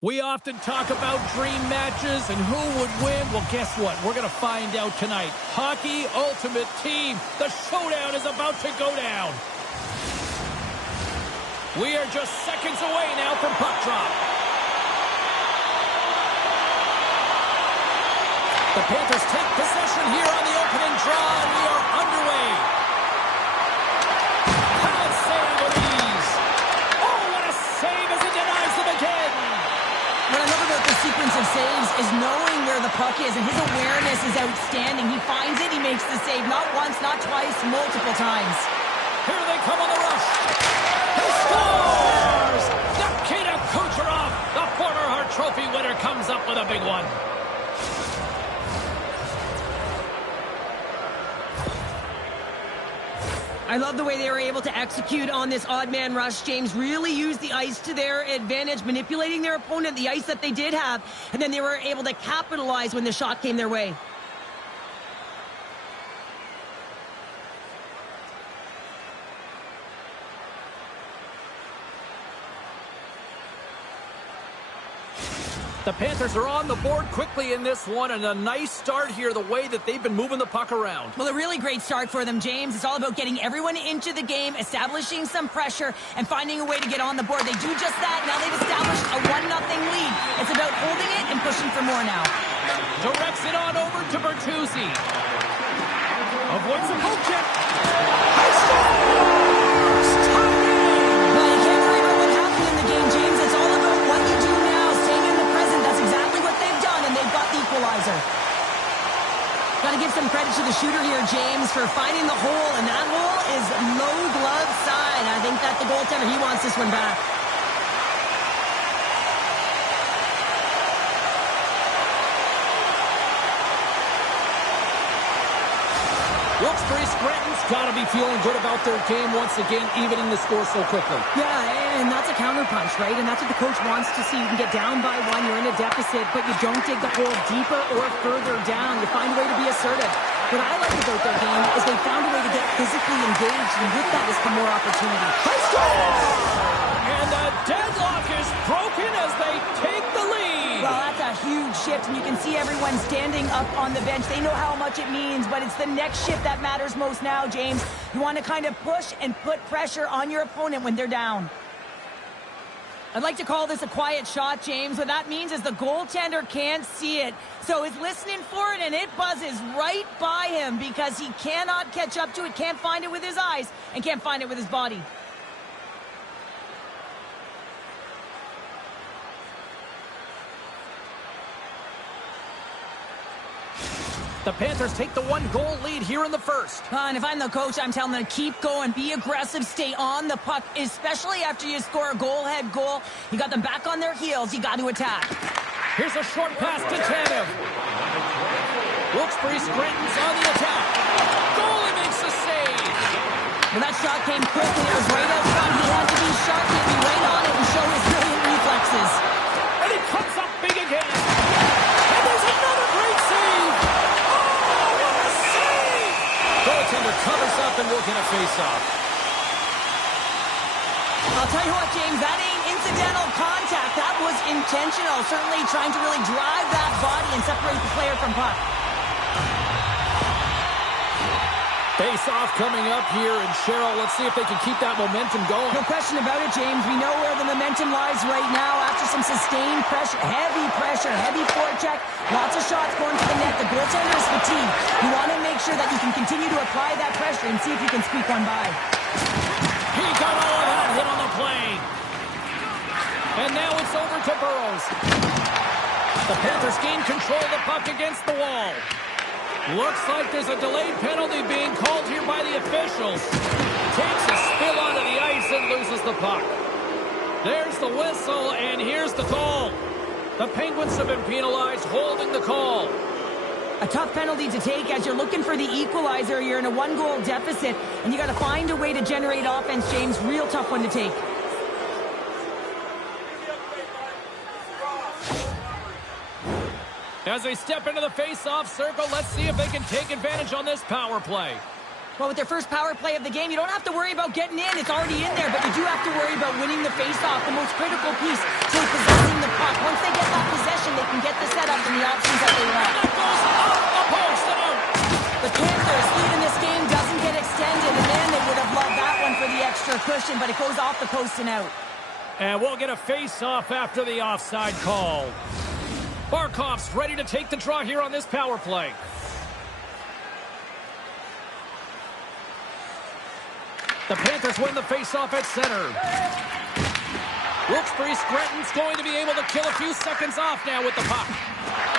We often talk about dream matches and who would win. Well, guess what? We're going to find out tonight. Hockey Ultimate Team. The showdown is about to go down. We are just seconds away now from puck drop. The Panthers take possession here on the opening draw, and we are underway. Howard save with ease. Oh, what a save as it denies them again. What I love about the sequence of saves is knowing where the puck is, and his awareness is outstanding. He finds it, he makes the save, not once, not twice, multiple times. Here they come on the rush. He scores! Nikita Kucherov, the former Hart Trophy winner, comes up with a big one. I love the way they were able to execute on this odd man rush. James really used the ice to their advantage, manipulating their opponent, the ice that they did have, and then they were able to capitalize when the shot came their way. The Panthers are on the board quickly in this one, and a nice start here, the way that they've been moving the puck around. Well, a really great start for them, James. It's all about getting everyone into the game, establishing some pressure, and finding a way to get on the board. They do just that. Now they've established a 1-0 lead. It's about holding it and pushing for more now. Directs it on over to Bertuzzi. Avoids the poke check. Well, you can't worry about what happened in the game, James. It's all about what you do now, staying in the present. That's exactly what they've done, and they've got the equalizer. Got to give some credit to the shooter here, James, for finding the hole, and that hole is low glove side. I think that the goaltender, he wants this one back. Wilkes-Barre Scranton's got to be feeling good about their game once again, evening the score so quickly. Yeah, and that's a counterpunch, right? And that's what the coach wants to see. You can get down by one, you're in a deficit, but you don't dig the hole deeper or further down. You find a way to be assertive. What I like about their game is they found a way to get physically engaged, and with that has come more opportunity. And the deadlock is broken as they take the lead. Well, that's a huge shift, and you can see everyone standing up on the bench. They know how much it means, but it's the next shift that matters most now, James. You want to kind of push and put pressure on your opponent when they're down. I'd like to call this a quiet shot, James. What that means is the goaltender can't see it. So he's listening for it, and it buzzes right by him because he cannot catch up to it, can't find it with his eyes, and can't find it with his body. The Panthers take the 1-goal lead here in the first. And if I'm the coach, I'm telling them keep going, be aggressive, stay on the puck, especially after you score a goal-head goal. You got them back on their heels. You got to attack. Here's a short pass to Tanev. Wilkes-Barre Scranton's on the attack. Goalie makes the save. Well, that shot came quick, and it was right out front. He had to be sharp, he had to be right on it and show his brilliant reflexes. And he comes up big again. And there's another great save. Goaltender covers up and will get a face-off. I'll tell you what, James, that ain't incidental contact. That was intentional. Certainly trying to really drive that body and separate the player from puck. Face-off coming up here, and Cheryl, let's see if they can keep that momentum going. No question about it, James. We know where the momentum lies right now after some sustained pressure, heavy forecheck, lots of shots going to the net. The goaltender is fatigued. You want to make sure that you can continue to apply that pressure and see if you can squeak one by. He got all of that hit on the play. And now it's over to Burrows. The Panthers gain control of the puck against the wall. Looks like there's a delayed penalty being called here by the officials. Takes a spill onto the ice and loses the puck. There's the whistle, and here's the call. The Penguins have been penalized, holding the call. A tough penalty to take as you're looking for the equalizer. You're in a 1-goal deficit, and you got to find a way to generate offense, James. Real tough one to take. As they step into the face-off circle, let's see if they can take advantage on this power play. Well, with their first power play of the game, you don't have to worry about getting in. It's already in there, but you do have to worry about about winning the face-off, the most critical piece to possessing the puck. Once they get that possession, they can get the setup and the options that they want. That goes off the post and out. The Panthers' lead in this game doesn't get extended, and man, they would have loved that one for the extra cushion, but it goes off the post and out. And we'll get a face-off after the offside call. Barkov's ready to take the draw here on this power play. The Panthers win the face-off at center. Wilkes-Barre Scranton's going to be able to kill a few seconds off now with the puck.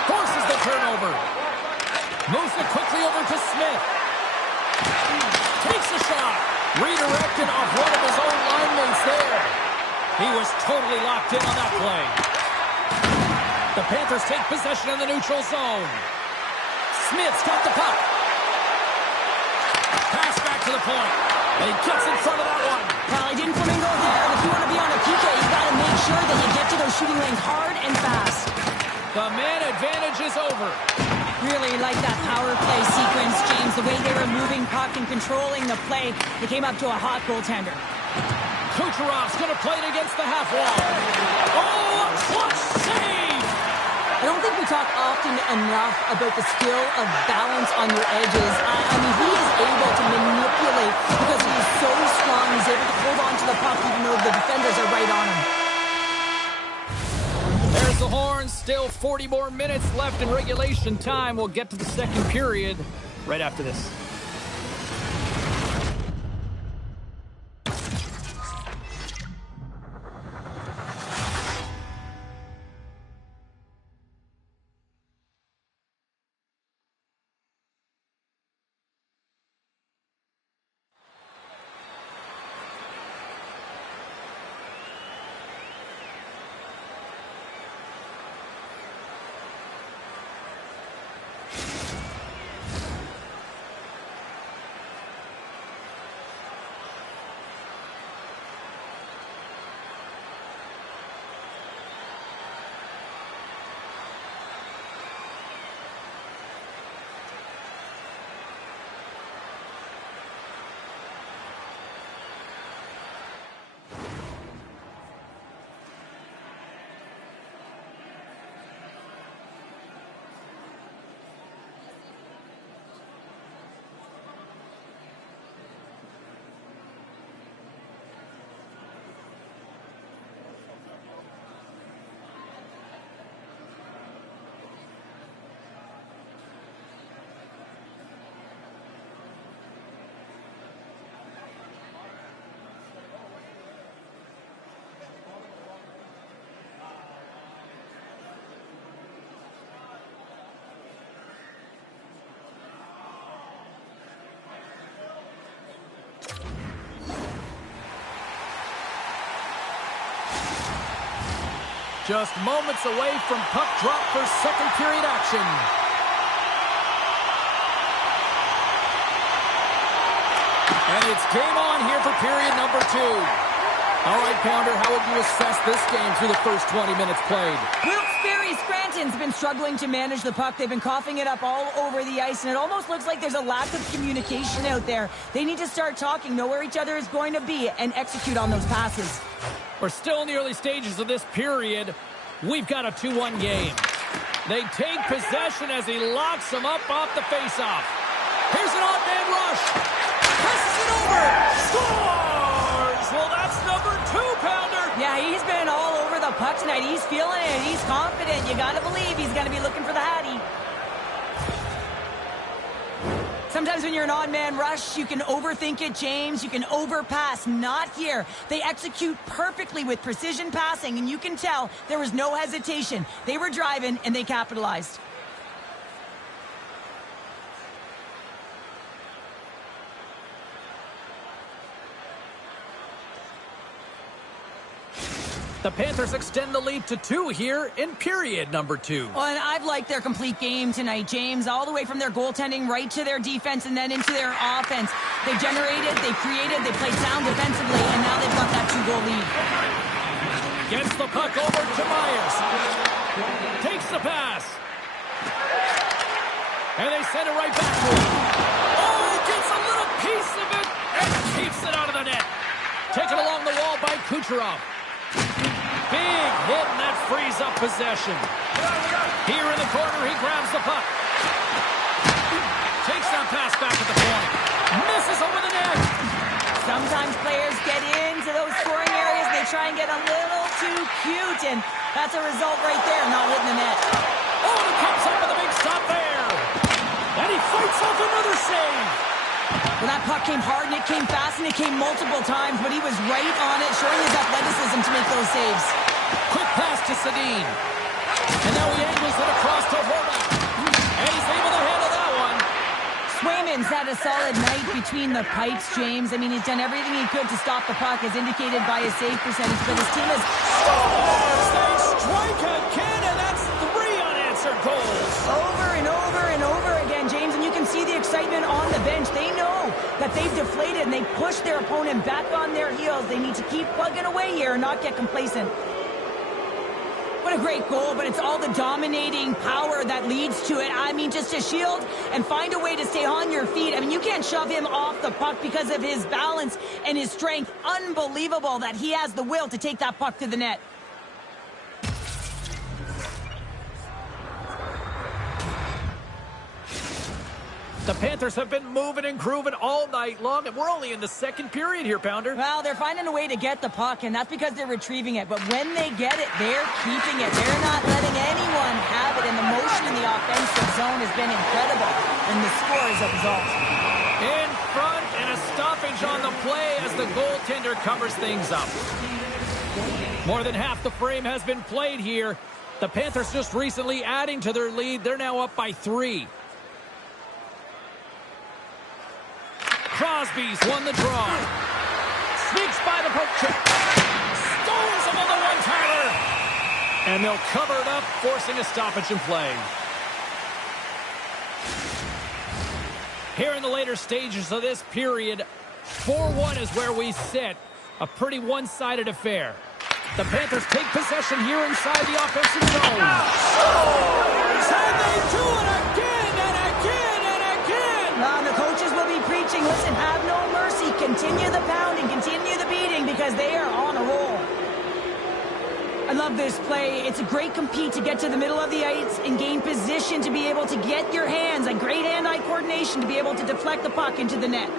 Forces the turnover. Moves it quickly over to Smith. Takes a shot. Redirected off one of his own linemates there. He was totally locked in on that play. The Panthers take possession in the neutral zone. Smith's got the puck. Pass back to the point. And he gets in front of that one. Well, he didn't flamingo there. And if you want to be on a PK, you got to make sure that you get to those shooting lanes hard and fast. The man advantage is over. Really like that power play sequence, James. The way they were moving puck and controlling the play, they came up to a hot goaltender. Kucherov's going to play it against the half wall. Oh, clutch save! I don't think we talk often enough about the skill of balance on your edges. I mean, he is able to manipulate because he is so strong. He's able to hold on to the puck even though the defenders are right on him. There's the horn. Still 40 more minutes left in regulation time. We'll get to the second period right after this. Just moments away from puck drop for second period action. And it's game on here for period number 2. All right, Pounder, how would you assess this game through the first 20 minutes played? Wilkes-Barre Scranton's been struggling to manage the puck. They've been coughing it up all over the ice, and it almost looks like there's a lack of communication out there. They need to start talking, know where each other is going to be, and execute on those passes. We're still in the early stages of this period. We've got a 2-1 game. They take possession as he locks them up off the faceoff. Here's an odd man rush. Presses it over. Scores! Well, that's number 2, Pounder. Yeah, he's been all over the puck tonight. He's feeling it. He's confident. You got to believe he's going to be looking for the Hattie. Sometimes when you're an odd man rush, you can overthink it, James. You can overpass. Not here. They execute perfectly with precision passing, and you can tell there was no hesitation. They were driving, and they capitalized. The Panthers extend the lead to 2 here in period number 2. Well, and I've liked their complete game tonight, James, all the way from their goaltending right to their defense and then into their offense. They generated, they created, they played sound defensively, and now they've got that 2-goal lead. Gets the puck over to Myers. Takes the pass. And they send it right back to him. Oh, gets a little piece of it and keeps it out of the net. Taken along the wall by Kucherov. Big hit, and that frees up possession. Here in the corner, he grabs the puck. Takes that pass back at the point. Misses over the net. Sometimes players get into those scoring areas. They try and get a little too cute, and that's a result right there, not hitting the net. Oh, and he comes up with a big stop there. And he fights off another save. Well, that puck came hard, and it came fast, and it came multiple times, but he was right on it, showing his athleticism to make those saves. Quick pass to Sedin. And now he angles it across to Horvath. And he's able to handle that one. Swayman's had a solid night between the pipes, James. I mean, he's done everything he could to stop the puck, as indicated by his save percentage, but his team has... They strike again, and that's 3 unanswered goals. Over and over and over again, James, and you can see the excitement on the bench. They know that they've deflated, and they push their opponent back on their heels. They need to keep plugging away here and not get complacent. What a great goal, but it's all the dominating power that leads to it. I mean, just to shield and find a way to stay on your feet. I mean, you can't shove him off the puck because of his balance and his strength. Unbelievable that he has the will to take that puck to the net. The Panthers have been moving and grooving all night long, and we're only in the second period here, Pounder. Well, they're finding a way to get the puck, and that's because they're retrieving it. But when they get it, they're keeping it. They're not letting anyone have it, and the motion in the offensive zone has been incredible, and the score is a result. In front, and a stoppage on the play as the goaltender covers things up. More than half the frame has been played here. The Panthers just recently adding to their lead. They're now up by 3. Crosby's won the draw. Sneaks by the poke check. Stones him on the one-timer. And they'll cover it up, forcing a stoppage in play. Here in the later stages of this period, 4-1 is where we sit. A pretty one-sided affair. The Panthers take possession here inside the offensive zone. And they do it again and again and again. Well, the coaches will be preaching, listen, have no mercy. Continue the pounding, continue the beating, because they are on a roll. I love this play. It's a great compete to get to the middle of the ice and gain position to be able to get your hands, a great hand-eye coordination to be able to deflect the puck into the net.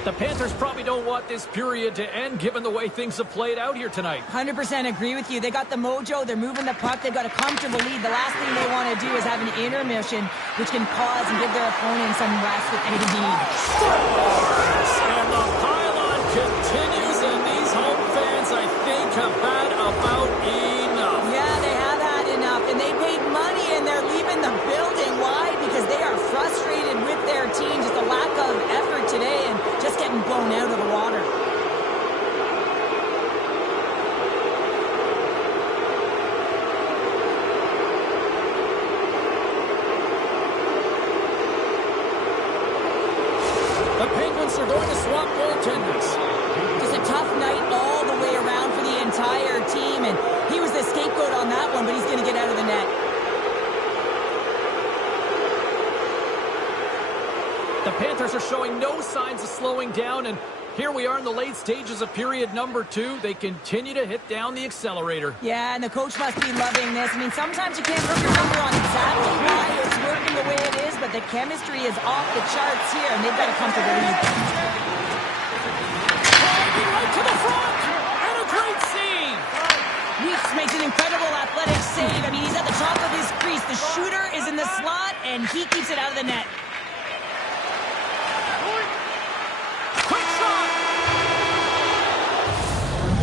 The Panthers probably don't want this period to end, given the way things have played out here tonight. 100% agree with you. They got the mojo. They're moving the puck. They've got a comfortable lead. The last thing they want to do is have an intermission, which can pause and give their opponent some rest that they need. And the pylon continues, and these home fans, I think, have had about enough. Yeah, they have had enough, and they paid money, and they're leaving the building. Why? Because they are frustrated with their team. Just a lack of effort today, and just getting blown out of the water. The Penguins are going to swap goaltenders. Just a tough night all the way around for the entire team, and he was the scapegoat on that one, but he's going to get out of the net. The Panthers are showing no signs of slowing down, and here we are in the late stages of period number 2. They continue to hit down the accelerator. Yeah, and the coach must be loving this. I mean, sometimes you can't put your finger on exactly why it's working the way it is, but the chemistry is off the charts here, and they've got a comfortable lead. Driving right to the front, and a great save. Weeks makes an incredible athletic save. I mean, he's at the top of his crease. The shooter is in the slot, and he keeps it out of the net. Quick shot.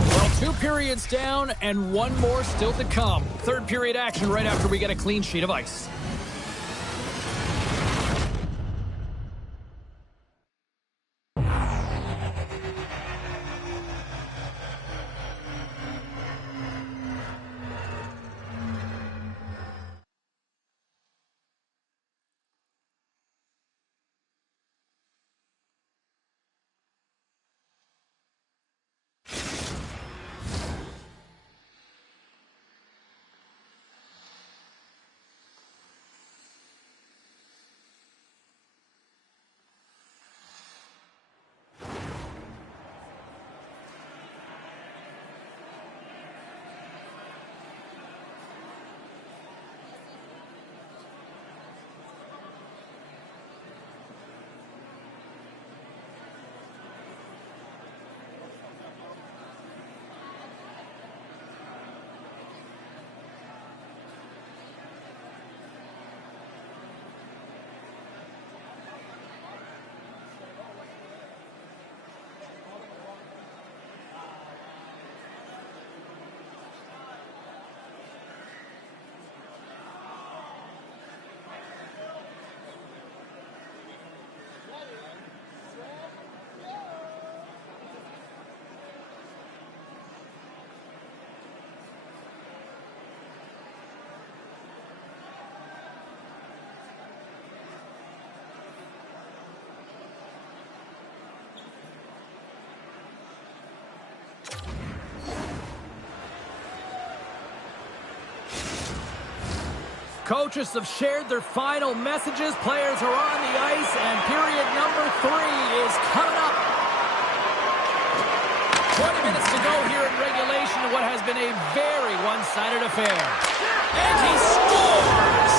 Well, 2 periods down and 1 more still to come. Third period action right after we get a clean sheet of ice. Coaches have shared their final messages. Players are on the ice, and period number 3 is coming up. 20 minutes to go here in regulation in what has been a very one-sided affair. And he scores!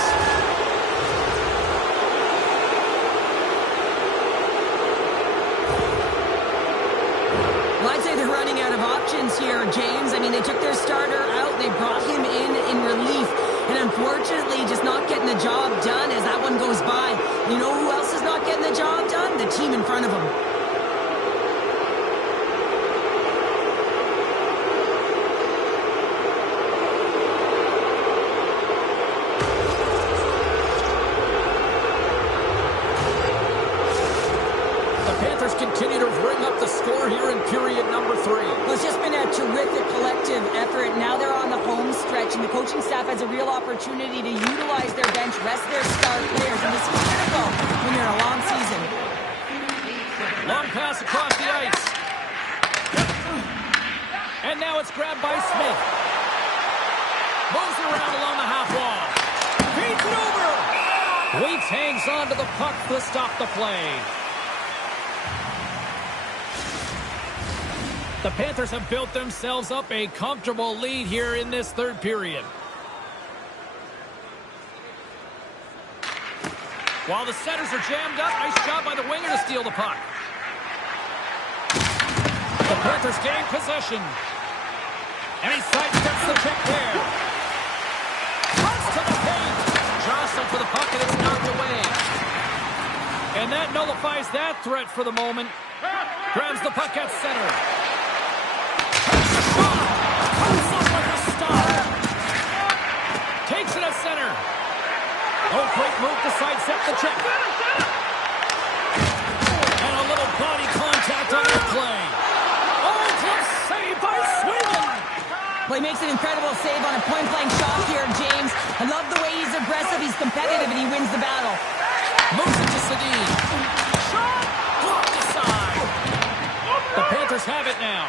Well, I'd say they're running out of options here, James. I mean, they took their starter out. They brought him in relief. And unfortunately, just not getting the job done as that one goes by. You know who else is not getting the job done? The team in front of them. Continue to ring up the score here in period number 3. Well, it's just been a terrific collective effort. Now they're on the home stretch, and the coaching staff has a real opportunity to utilize their bench, rest their star players, and this is critical when you're in a long season. Long pass across the ice. And now it's grabbed by Smith. Moves it around along the half wall. Feeds it over. Weeks hangs on to the puck to stop the play. The Panthers have built themselves up a comfortable lead here in this third period. While the centers are jammed up, nice job by the winger to steal the puck. The Panthers gain possession. And he sidesteps the check there. Runs to the paint. Jostled for the puck and it's knocked away. And that nullifies that threat for the moment. Grabs the puck at center. Takes it at center. Oh, great move to sidestep the check. And a little body contact on the play. Oh, glove save by Sweden. Well, he makes an incredible save on a point-blank shot here, James. I love the way he's aggressive, he's competitive, and he wins the battle. Moves it to Sedin. Shot! Blocked aside. The Panthers have it now.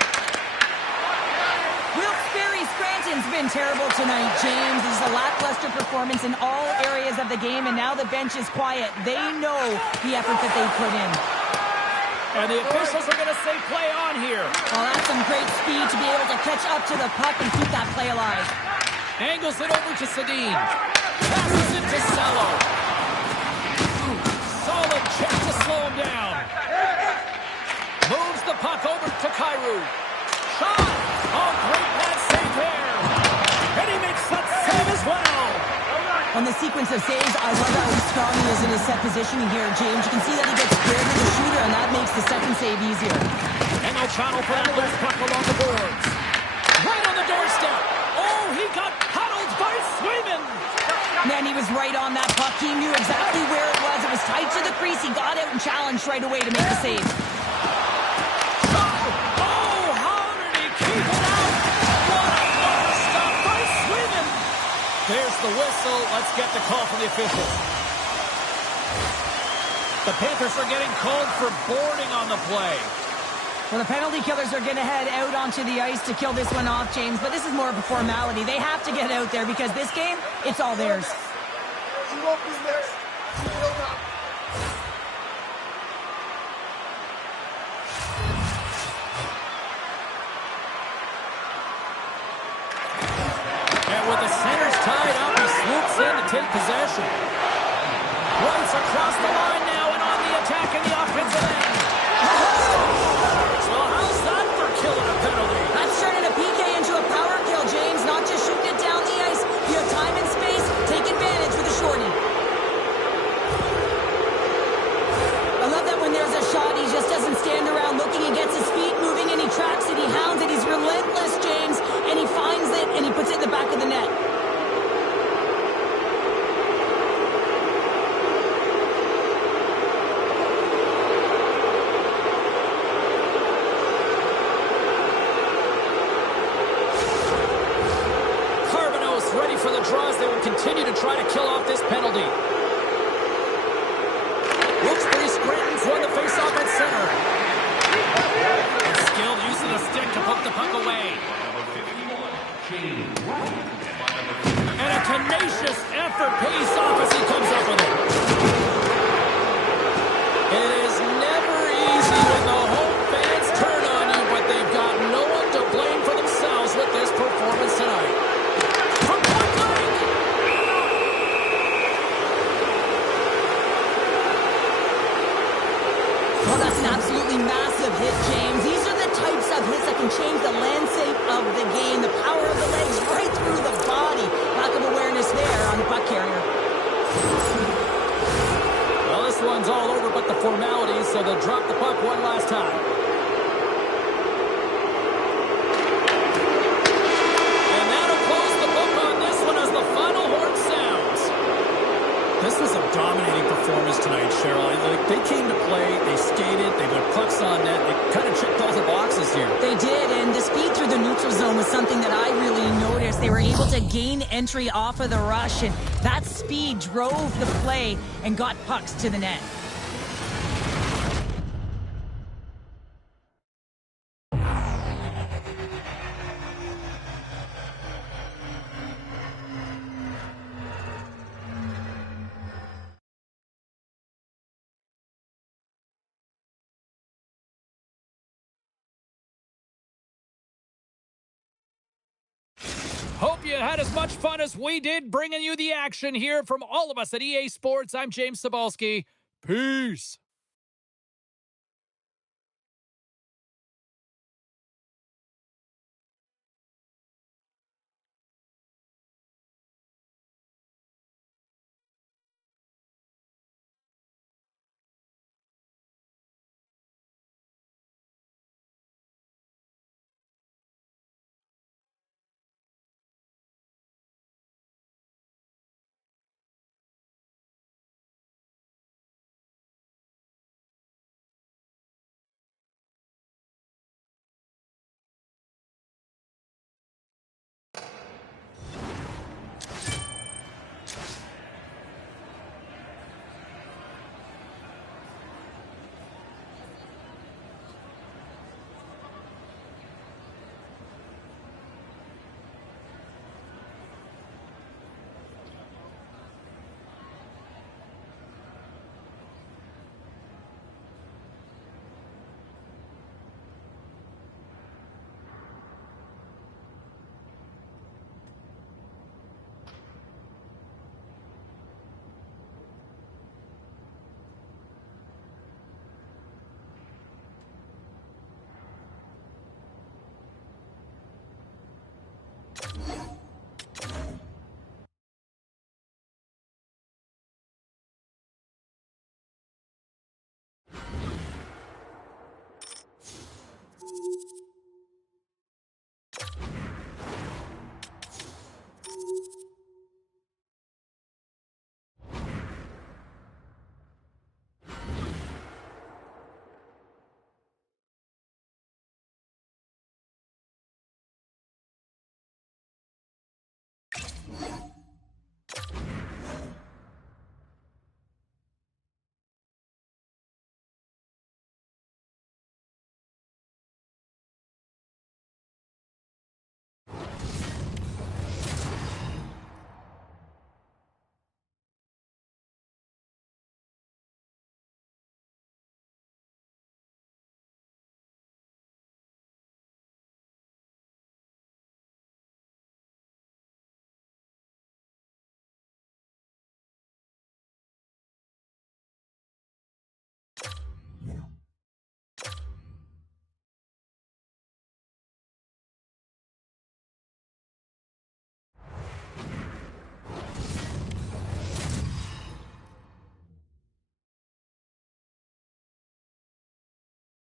Wilkes-Barre Scranton's been terrible tonight, James. This is a lackluster performance in all areas of the game, and now the bench is quiet. They know the effort that they put in. And the officials are going to say play on here. Well, that's some great speed to be able to catch up to the puck and keep that play alive. Angles it over to Sedin. Passes it to Cello. Solid check to slow him down. Moves the puck over to Kyrou. Shot! Oh, great net save there. And he makes that save as well. On the sequence of saves, I love how strong he is in his set positioning here, James. You can see that he gets squared with the shooter, and that makes the second save easier. And they'll channel for that loose puck along the boards. Right on the doorstep. Oh, he got paddled by Swayman. Man, he was right on that puck. He knew exactly where it was. It was tight to the crease. He got out and challenged right away to make the save. There's the whistle. Let's get the call from the officials. The Panthers are getting called for boarding on the play. Well, the penalty killers are going to head out onto the ice to kill this one off, James, but this is more of a formality. They have to get out there because this game, it's all theirs. You won't be there. You will not. And with the centers tied up, he swoops in to take possession. Runs across the line now and on the attack in the offensive end. Well, how's that for killing a penalty? That's turning a PK into a power kill, James. Not just shooting it down the ice. You have time and space. Take advantage with a shorty. I love that when there's a shot, he just doesn't stand around looking. He gets his feet moving and he tracks it. He hounds it. He's relentless, James. And he finds it and he puts it in the back of the net. Ready for the draws. They will continue to try to kill off this penalty. Wilkes-Barre Scranton's won the face-off at center. And skilled use of the stick to poke the puck away. And a tenacious effort pays off as he comes up with it. It is never easy when the home fans turn on you, but they've got no one to blame for themselves with this performance tonight. From point blank! Well, that's an absolutely massive hit, James. These are the types of hits that can change the landscape of the game. The power of the legs right through the body. Lack of awareness there on the puck carrier. Well, this one's all over but the formalities, so they'll drop the puck one last time. And that'll close the book on this one as the final horn sounds. This was a dominating performance tonight, Cheryl. They came to play, they skated, they put pucks on net, they kind of checked all the boxes here. They did, and the speed through the neutral zone was something that I really noticed. They were able to gain entry off of the rush, and that speed drove the play and got pucks to the net. Hope you had as much fun as we did bringing you the action here from all of us at EA Sports. I'm James Cebulski. Peace.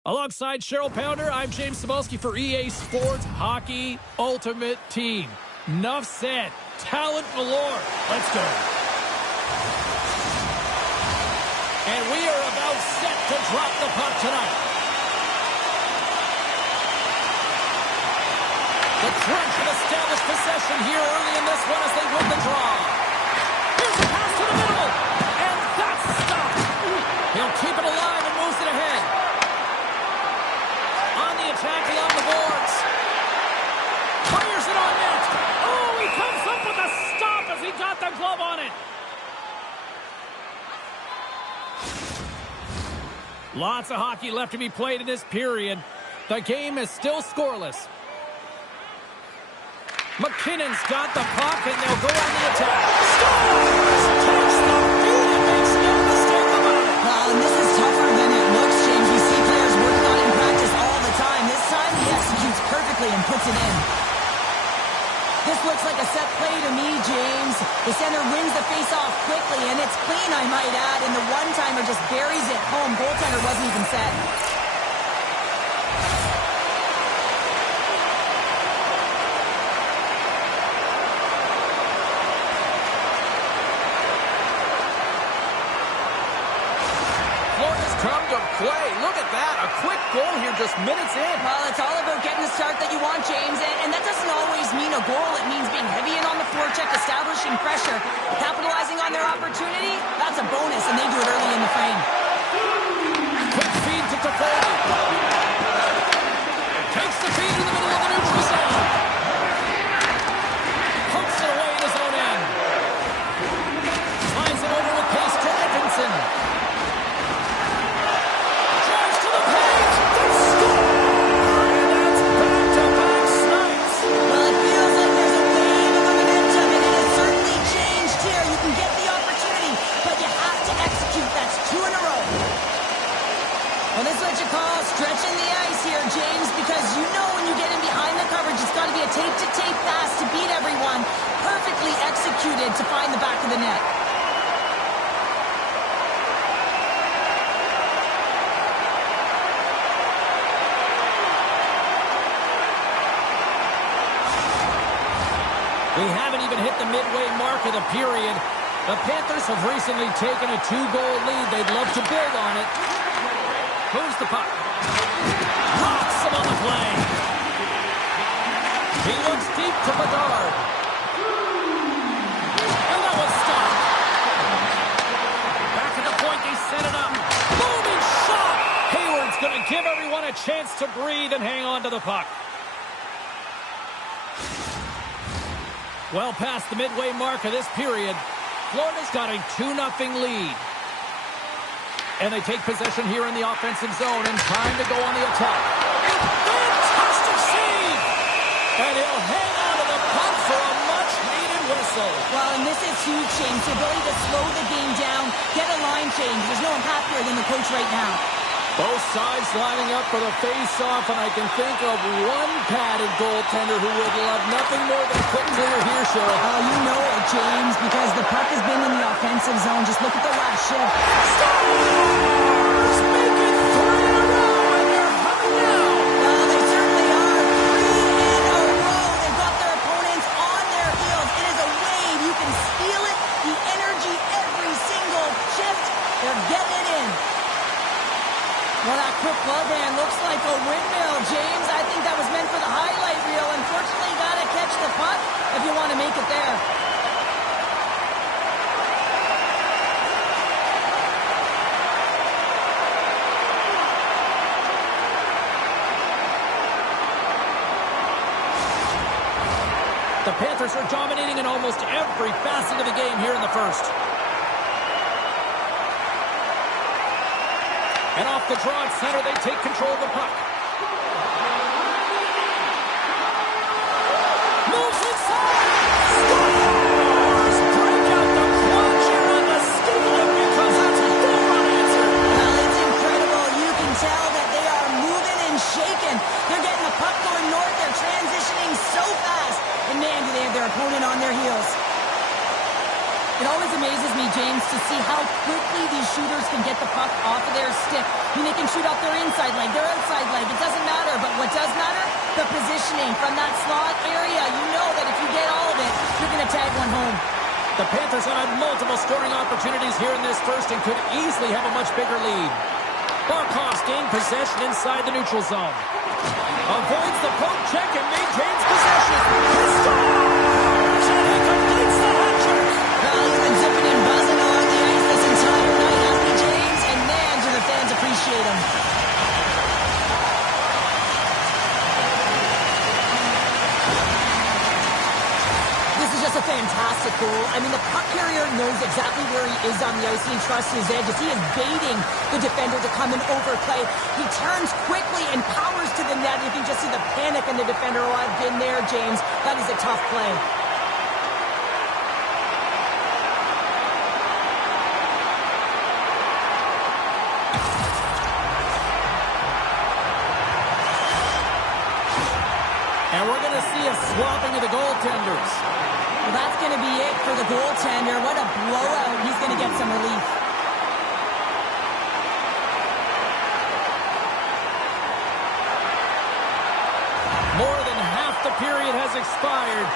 Alongside Cheryl Pounder, I'm James Cebulski for EA Sports Hockey Ultimate Team. Enough said. Talent galore. Let's go. And we are about set to drop the puck tonight. The French have established possession here early in this one as they win the draw. Here's a pass to the middle. And that's stopped. He'll keep it alive and moves it ahead. On the attack along the boards. Fires it on net. Oh, he comes up with Lots of hockey left to be played in this period. The game is still scoreless. McKinnon's got the puck, and they'll go on the attack. Scores! Takes the feed and makes no mistake about it. Well, and this is tougher than it looks, James. We see players working on it in practice all the time. This time, he executes perfectly and puts it in. This looks like a set play to me, James. The center wins the face-off quickly, and it's clean, I might add, and the one-timer just buries it home. Goaltender wasn't even set. Florida's come to play. Look at that. A quick goal here just minutes in. Well, it's all about getting the start that you want, James, and that doesn't always mean a goal. It means being heavy in on the forecheck, establishing pressure, capitalizing on their opportunity. That's a bonus, and they do it early in the frame. Quick feed to Toffoli. Takes the feed in the middle of the neutral zone. Pumps it away in his own end. Slides it over with pace to Edmondson. Drives to the paint. They score! And that's back-to-back snipes. Well, it feels like there's a wave of momentum, and it has certainly changed here. You can get the opportunity, but you have to execute. That's 2 in a row. Well, this is what you call stretching the ice here, James, because you know when you get in behind the coverage, it's got to be a tape-to-tape pass to beat everyone. Perfectly executed to find the back of the net. We haven't even hit the midway mark of the period. The Panthers have recently taken a 2-goal lead. They'd love to build on it. Moves the puck. Knocks him on the play. He looks deep to Bedard. And that one's stopped. Back at the point, they set it up. Booming shot! Hayward's going to give everyone a chance to breathe and hang on to the puck. Well past the midway mark of this period, Florida's got a 2-0 lead. And they take possession here in the offensive zone, and time to go on the attack. Fantastic save! And he'll hang on to the puck for a much-needed whistle. Well, and this is huge, James. The ability to slow the game down, get a line change. There's no one happier than the coach right now. Both sides lining up for the face-off, and I can think of one padded goaltender who would love nothing more than a quick clear here, Chel. Oh, you know it, James, because the puck has been in the offensive zone. Just look at the last shift. Stars! Make it 3 in a row, and they're humming now. Well, they certainly are. 3 in a row. They've got their opponents on their heels. It is a wave. You can feel it, the energy every single shift. They're getting it in. Well, that quick glove hand looks like a windmill, James. I think that was meant for the highlight reel. Unfortunately, you got to catch the puck if you want to make it there. The Panthers are dominating in almost every facet of the game here in the first. And off the draw at center, they take control of the puck. Moves inside! Scores! Break out the clutch here on the steal because that's a goal answer. Well, it's incredible. You can tell that they are moving and shaking. They're getting the puck going north. They're transitioning so fast. And man, do they have their opponent on their heels. It always amazes me, James, to see how quickly these shooters can get the puck off of their stick. I mean, they can shoot off their inside leg, their outside leg. It doesn't matter. But what does matter? The positioning from that slot area. You know that if you get all of it, you're going to tag one home. The Panthers have had multiple scoring opportunities here in this first and could easily have a much bigger lead. Barkov's gained possession inside the neutral zone. Avoids the poke check and maintains possession. He scores! And he completes the hat trick. Well, he's been zipping and buzzing along the ice this entire night, hasn't he, James? And man, do the fans appreciate him. This is just a fantastic fantastic goal. I mean, the puck carrier knows exactly where he is on the ice, and he trusts his edges. He is baiting the defender to come and overplay. He turns quickly and powers to the net. You can just see the panic in the defender. Oh, I've been there, James. That is a tough play. And we're going to see a swapping of the goaltenders. Well, that's going to be it for the goaltender. What a blowout. He's going to get some relief. More than half the period has expired.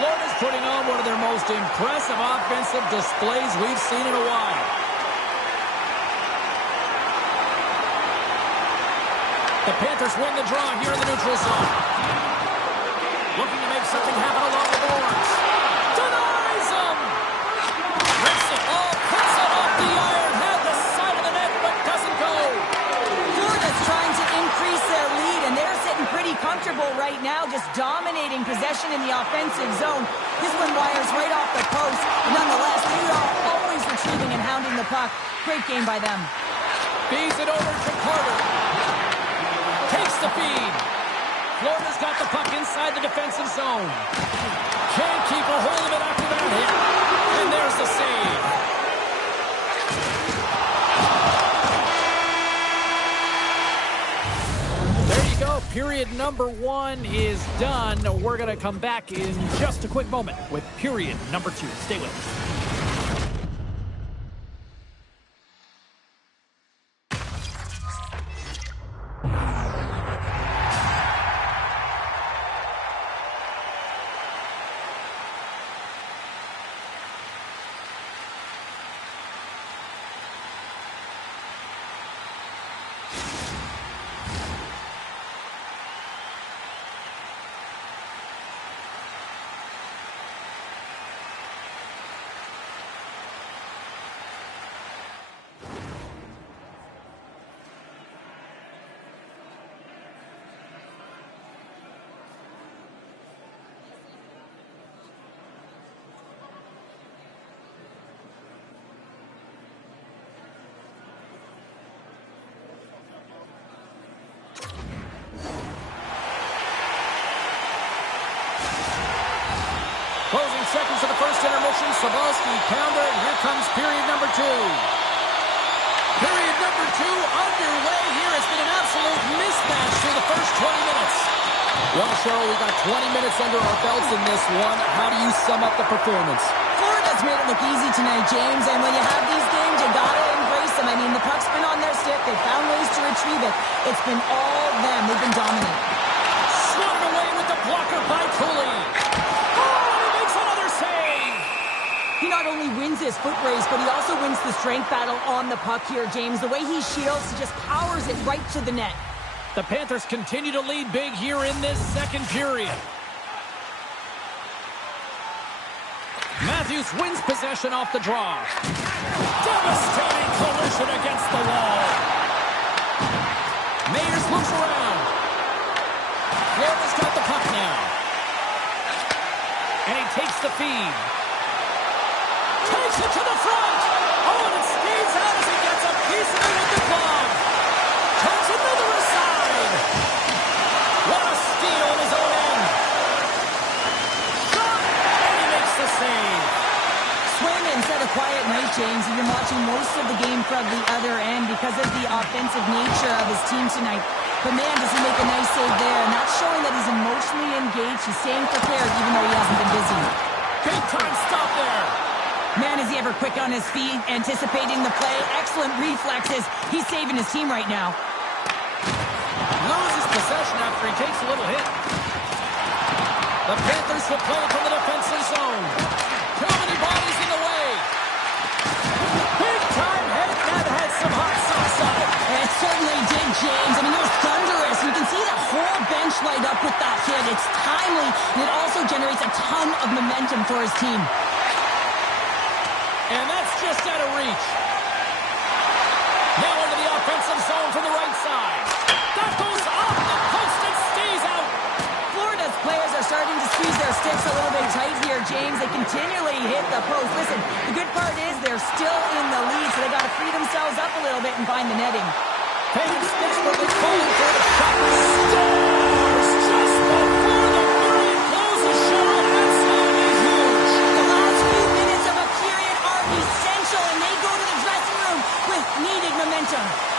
Florida's putting on one of their most impressive offensive displays we've seen in a while. The Panthers win the draw here in the neutral zone. Looking to make something happen along the boards. Denies him! Puts it off the iron. Had the side of the net, but doesn't go. Florida's trying to increase their lead, and they're sitting pretty comfortable right now, just dominating possession in the offensive zone. This one wires right off the post. Nonetheless, they are always retrieving and hounding the puck. Great game by them. Feeds it over to Carter. Takes the feed. Florida's got the puck inside the defensive zone. Can't keep a hold of it after that hit. And there's the save. There you go. Period number 1 is done. We're going to come back in just a quick moment with period number 2. Stay with us. Closing seconds of the first intermission. Sabalski counter, and here comes period number 2. Period number 2 underway here. It's been an absolute mismatch through the first 20 minutes. Well, Cheryl, we've got 20 minutes under our belts in this one. How do you sum up the performance? Florida's made it look easy tonight, James, and when you have these games, you gotta embrace them. I mean, the puck's been on their stick. They've found ways to retrieve it. It's been all them. They've been dominant. Swatted away with the blocker by Cooley. He not only wins his foot race, but he also wins the strength battle on the puck here, James. The way he shields, he just powers it right to the net. The Panthers continue to lead big here in this second period. Matthews wins possession off the draw. Devastating collision against the wall. Mayers moves around. Florida's got the puck now. And he takes the feed. Takes it to the front. Oh, and it skates out as he gets a piece of it with the glove. Turns another aside. What a steal in his own end. Shot, and he makes the save. Swayman said a quiet night, James. You've been watching most of the game from the other end because of the offensive nature of his team tonight. But man, does he make a nice save there. And that's showing that he's emotionally engaged. He's staying prepared even though he hasn't been busy. Big time stop there. Man, is he ever quick on his feet, anticipating the play. Excellent reflexes. He's saving his team right now. Loses possession after he takes a little hit. The Panthers will play it from the defensive zone. Too many bodies in the way. Big time hit that had some hot sauce on it. It certainly did, James. I mean, it was thunderous. You can see the whole bench light up with that hit. It's timely, and it also generates a ton of momentum for his team. And that's just out of reach. Now into the offensive zone from the right side. That goes off the post and stays out. Florida's players are starting to squeeze their sticks a little bit tight here, James. They continually hit the post. Listen, the good part is they're still in the lead, so they got to free themselves up a little bit and find the netting. Payne desperately calling for the shot. Scores just before the period closes. Chel, absolutely huge. The last few minutes of a period are essential, and they go to the dressing room with needed momentum.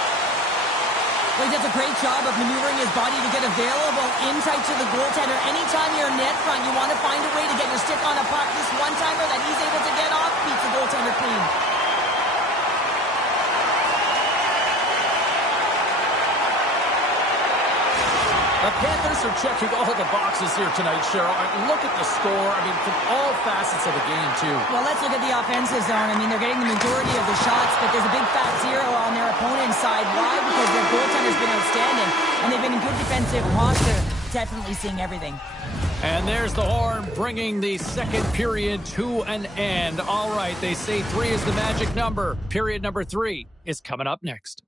Well, he does a great job of maneuvering his body to get available in tight to the goaltender. Anytime you're net front, you want to find a way to get your stick on a puck. This one-timer that he's able to get off beats the goaltender clean. The Panthers are checking all the boxes here tonight, Cheryl. Look at the score. I mean, from all facets of the game, too. Well, let's look at the offensive zone. I mean, they're getting the majority of the shots, but there's a big fat zero on their opponent's side. Why? Because their goaltender's been outstanding, and they've been in good defensive posture. Definitely seeing everything. And there's the horn, bringing the second period to an end. All right, they say 3 is the magic number. Period number 3 is coming up next.